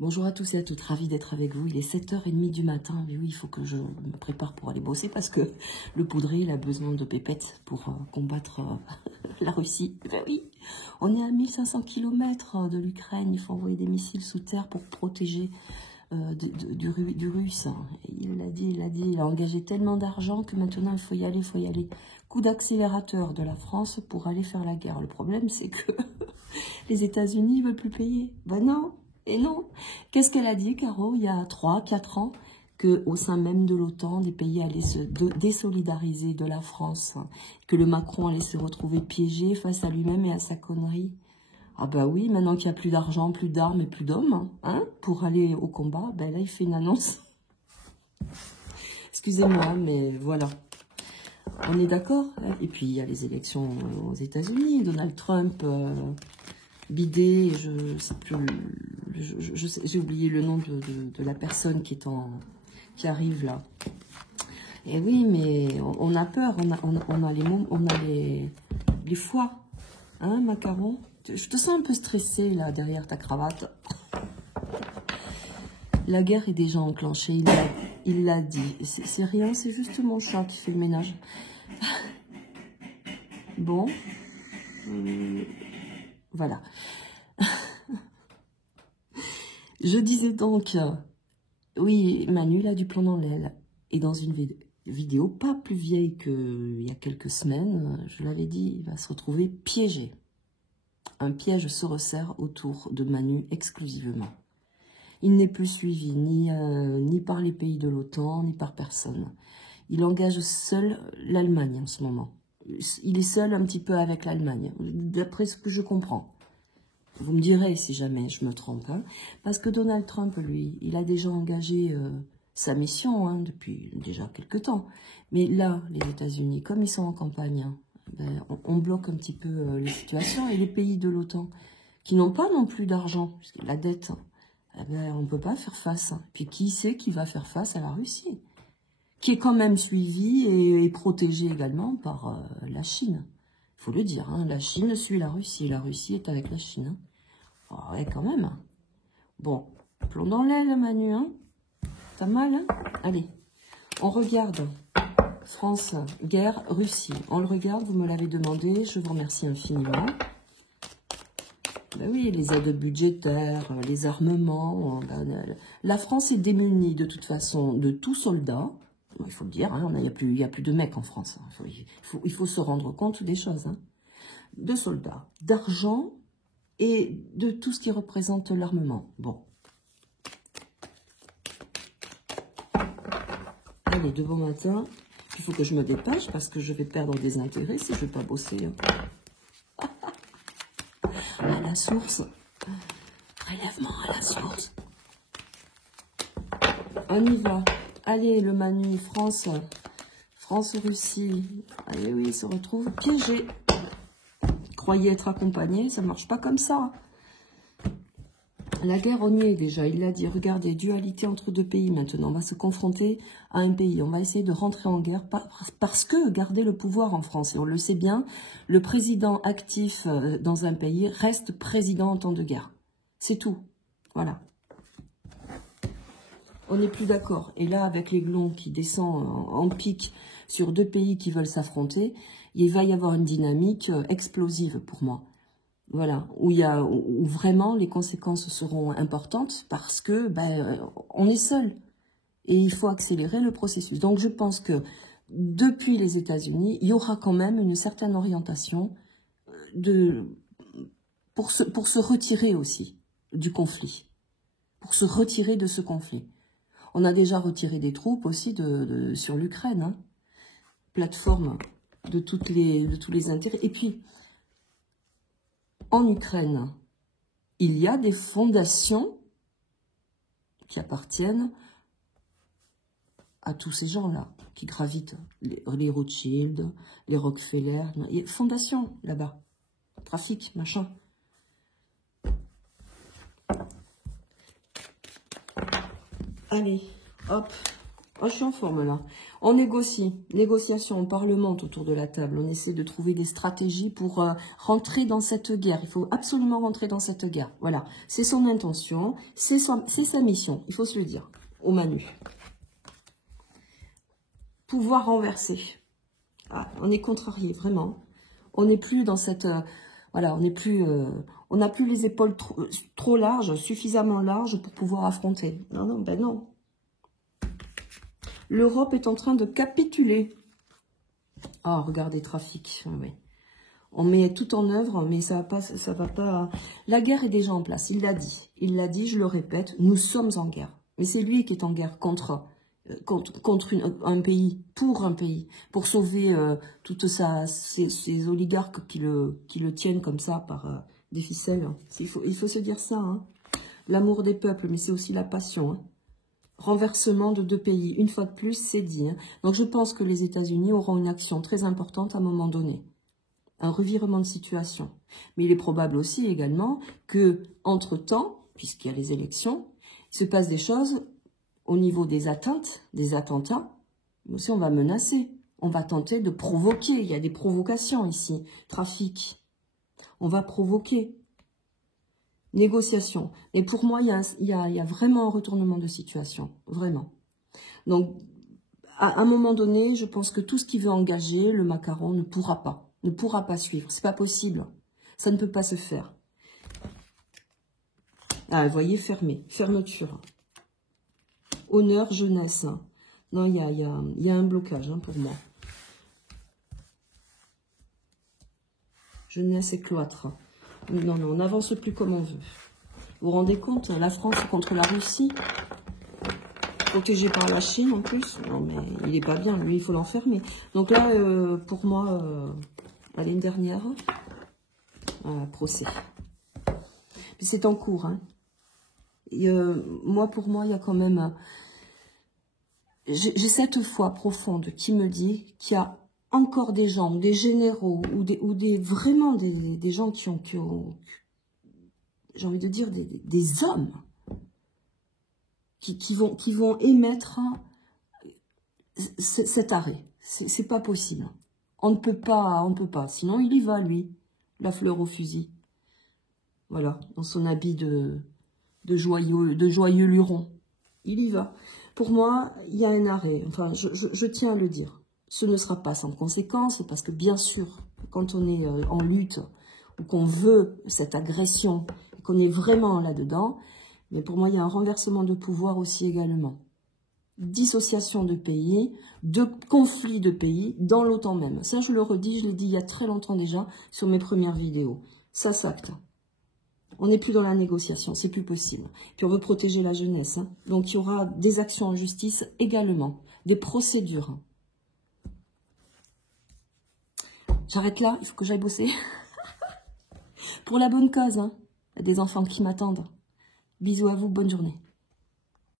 Bonjour à tous et à toutes, ravi d'être avec vous. Il est 7h30 du matin, mais oui, il faut que je me prépare pour aller bosser parce que le poudrier, il a besoin de pépettes pour combattre la Russie. Ben oui, on est à 1500 km de l'Ukraine, il faut envoyer des missiles sous terre pour protéger du russe. Il l'a dit, il a engagé tellement d'argent que maintenant il faut y aller, Coup d'accélérateur de la France pour aller faire la guerre. Le problème, c'est que les États-Unis ne veulent plus payer. Ben non. Et non, qu'est-ce qu'elle a dit, Caro, il y a 3-4 ans, qu'au sein même de l'OTAN, des pays allaient se désolidariser de la France, que le Macron allait se retrouver piégé face à lui-même et à sa connerie. Ah bah oui, maintenant qu'il n'y a plus d'argent, plus d'armes et plus d'hommes, hein, pour aller au combat, ben là, il fait une annonce. Excusez-moi, mais voilà. On est d'accord. Et puis, il y a les élections aux États-Unis, Donald Trump... Bidé, je sais plus, j'ai oublié le nom de la personne qui arrive là. Et oui, mais on a peur, on a les foies, hein, Macaron. Je te sens un peu stressé là derrière ta cravate. La guerre est déjà enclenchée, il l'a dit. C'est rien, c'est juste mon chat qui fait le ménage. Bon. Voilà. Je disais donc, oui, Manu, il a du plomb dans l'aile. Et dans une vidéo pas plus vieille qu'il y a quelques semaines, je l'avais dit, il va se retrouver piégé. Un piège se resserre autour de Manu exclusivement. Il n'est plus suivi ni par les pays de l'OTAN, ni par personne. Il engage seul l'Allemagne en ce moment. Il est seul un petit peu avec l'Allemagne, d'après ce que je comprends. Vous me direz si jamais je me trompe. Hein, parce que Donald Trump, lui, il a déjà engagé sa mission depuis déjà quelques temps. Mais là, les États-Unis, comme ils sont en campagne, hein, ben, on bloque un petit peu les situations. Et les pays de l'OTAN, qui n'ont pas non plus d'argent, puisque la dette, eh ben, on ne peut pas faire face. Hein. Puis qui c'est qui va faire face à la Russie, qui est quand même suivie et protégée également par la Chine. Il faut le dire, hein, la Chine suit la Russie est avec la Chine. Hein. Oh, ouais, quand même. Bon, plomb dans l'aile, Manu, hein. T'as mal, hein. Allez, on regarde. France, guerre, Russie. On le regarde, vous me l'avez demandé, je vous remercie infiniment. Ben oui, les aides budgétaires, les armements. La France est démunie de toute façon de tout soldat. Il faut le dire, hein, il y a plus de mecs en France. Hein. Il faut se rendre compte des choses. Hein. De soldats, d'argent et de tout ce qui représente l'armement. Bon. Allez, de bon matin. Il faut que je me dépêche parce que je vais perdre des intérêts si je ne vais pas bosser. Hein. À la source. Prélèvement à la source. On y va. Allez, le Manu, France-Russie. Allez, oui, il se retrouve piégé. Croyez être accompagné, ça ne marche pas comme ça. La guerre, on y est déjà, il l'a dit. Regardez, dualité entre deux pays maintenant. On va se confronter à un pays. On va essayer de rentrer en guerre parce que garder le pouvoir en France. Et on le sait bien, le président actif dans un pays reste président en temps de guerre. C'est tout. Voilà. On n'est plus d'accord. Et là, avec les glons qui descendent en pic sur deux pays qui veulent s'affronter, il va y avoir une dynamique explosive pour moi. Voilà, où vraiment les conséquences seront importantes parce que on est seul et il faut accélérer le processus. Donc je pense que depuis les États-Unis, il y aura quand même une certaine orientation pour se retirer aussi du conflit, pour se retirer de ce conflit. On a déjà retiré des troupes aussi sur l'Ukraine, hein, plateforme de tous les intérêts. Et puis, en Ukraine, il y a des fondations qui appartiennent à tous ces gens-là, qui gravitent, les Rothschild, les Rockefeller, il y a fondations là-bas, trafic, machin. Allez, hop, Oh, je suis en forme là. On négocie. Négociation, on parlemente autour de la table. On essaie de trouver des stratégies pour rentrer dans cette guerre. Il faut absolument rentrer dans cette guerre. Voilà. C'est son intention. C'est sa mission. Il faut se le dire. Au Manu. Pouvoir renversé. Ah, on est contrarié, vraiment. On n'est plus dans cette... voilà, on n'est plus... on n'a plus les épaules trop larges, suffisamment larges pour pouvoir affronter. Non, non, ben non. L'Europe est en train de capituler. Ah, regardez, trafic. Oui. On met tout en œuvre, mais ça va pas. La guerre est déjà en place. Il l'a dit. Il l'a dit, je le répète, nous sommes en guerre. Mais c'est lui qui est en guerre contre un pays, pour sauver toutes ces oligarques qui le tiennent comme ça par des ficelles. Il faut se dire ça. Hein. L'amour des peuples, mais c'est aussi la passion. Hein. Renversement de 2 pays. Une fois de plus, c'est dit. Hein. Donc je pense que les États-Unis auront une action très importante à un moment donné. Un revirement de situation. Mais il est probable aussi également que, entre-temps, puisqu'il y a les élections, il se passe des choses au niveau des atteintes, des attentats. Mais aussi on va menacer. On va tenter de provoquer. Il y a des provocations ici. Trafic. On va provoquer. Négociation. Et pour moi, il y a vraiment un retournement de situation. Vraiment. Donc, à un moment donné, je pense que tout ce qui veut engager, le macaron ne pourra pas suivre. C'est pas possible. Ça ne peut pas se faire. Ah, vous voyez, fermeture. Honneur, jeunesse. Non, il y a un blocage hein, pour moi. Jeunesse et cloître. Non, non, on n'avance plus comme on veut. Vous vous rendez compte, la France contre la Russie, protégée par la Chine en plus. Non, mais il n'est pas bien, lui, il faut l'enfermer. Donc là, pour moi, allez, une dernière. Procès. Puis c'est en cours. Hein. Et, pour moi, il y a quand même... J'ai cette foi profonde qui me dit qu'il y a encore des gens, des généraux, ou vraiment des gens qui ont j'ai envie de dire, des hommes qui vont émettre cet arrêt. C'est pas possible. On ne peut pas. Sinon, il y va, lui, la fleur au fusil. Voilà, dans son habit de joyeux luron. Il y va. Pour moi, il y a un arrêt. Enfin, je tiens à le dire. Ce ne sera pas sans conséquence, parce que bien sûr, quand on est en lutte, ou qu'on veut cette agression, qu'on est vraiment là-dedans, mais pour moi, il y a un renversement de pouvoir aussi également. Dissociation de pays, de conflits de pays dans l'OTAN même. Ça, je le redis, je l'ai dit il y a très longtemps déjà sur mes premières vidéos. Ça s'acte. On n'est plus dans la négociation, c'est plus possible. Puis on veut protéger la jeunesse. Hein. Donc il y aura des actions en justice également, des procédures. J'arrête là, il faut que j'aille bosser. Pour la bonne cause, hein. Il y a des enfants qui m'attendent. Bisous à vous, bonne journée.